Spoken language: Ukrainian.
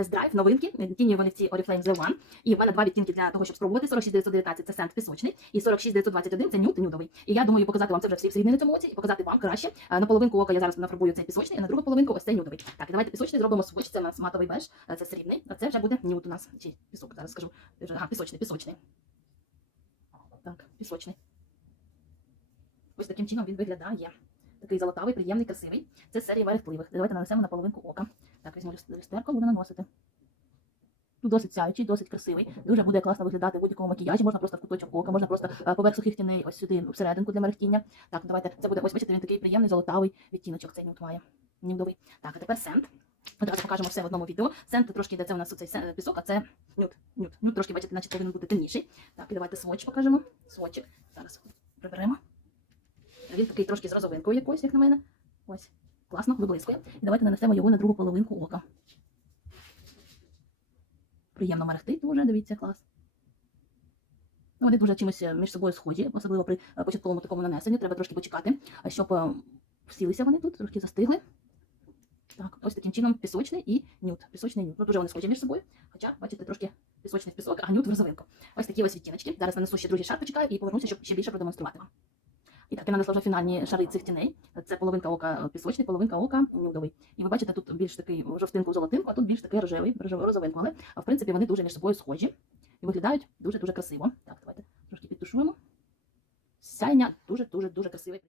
тест-драйв, новинки, тіні олівці Oriflame The One. І в мене два відтінки для того, щоб спробувати. 46919 це сент пісочний, і 46921 це нюд нюдовий. І я думаю показати вам це вже всі срібний на цьому оці, і показати вам краще. Е, На половинку ока я зараз нафарбую цей пісочний, а на другу половинку ось цей нюдовий. Так, і давайте пісочний зробимо свич, це у нас матовий беж, е, це срібний, а це вже буде нюд у нас. Чи пісок, зараз скажу. Ага, пісочний, пісочний. Так, пісочний. Ось таким чином він виглядає. Такий золотавий, приємний, красивий. Це з серії верехтливих. Давайте нанесемо на половинку ока. Візьму люстерко, буду наносити. Тут досить сяючий, досить красивий. Дуже буде класно виглядати в будь-якому макіяжі. Можна просто в куточок ока, можна просто е, поверх сухих тіней ось сюди всерединку для мерехтіння. Так, давайте. Це буде ось бачите, він такий приємний золотавий відтіночок. Цей нюд має. Нюдовий. Так, а тепер сент. Одразу покажемо все в одному відео. Сент трошки йде, це у нас цей пісок, а це нюд. Нюд. Нюд трошки, бачите, наче повинен бути темніший. Так, і давайте своч покажемо. Свочик. Зараз приберемо. Він такий трошки з розовинкою якоюсь, як на мене. Ось. Класно, виблискує. І давайте нанесемо його на другу половинку ока. Приємно мерехтить дуже, дивіться, клас. Ну, Вони дуже чимось е, між собою схожі, особливо при е, початковому такому нанесенні. Треба трошки почекати, е, щоб всілися вони тут, трошки застигли. Так, ось таким чином пісочний і нюд. Пісочний нюд. Ну, дуже вони схожі між собою. Хоча, бачите, трошки пісочний в пісок, а нюд в розовинку. Ось такі ось відтіночки. Зараз нанесу ще другий шар, почекаю і повернуся, щоб ще більше продемонструвати вам. І так, я нанесла вже фінальні шари цих тіней. Це половинка ока пісочний, половинка ока нюдовий. І ви бачите, тут більш такий жовтинку золотинку, а тут більш такий рожевий, розовинку. Але в принципі вони дуже між собою схожі і виглядають дуже дуже красиво. Так, давайте трошки підтушуємо. Сяйня дуже дуже дуже красивий.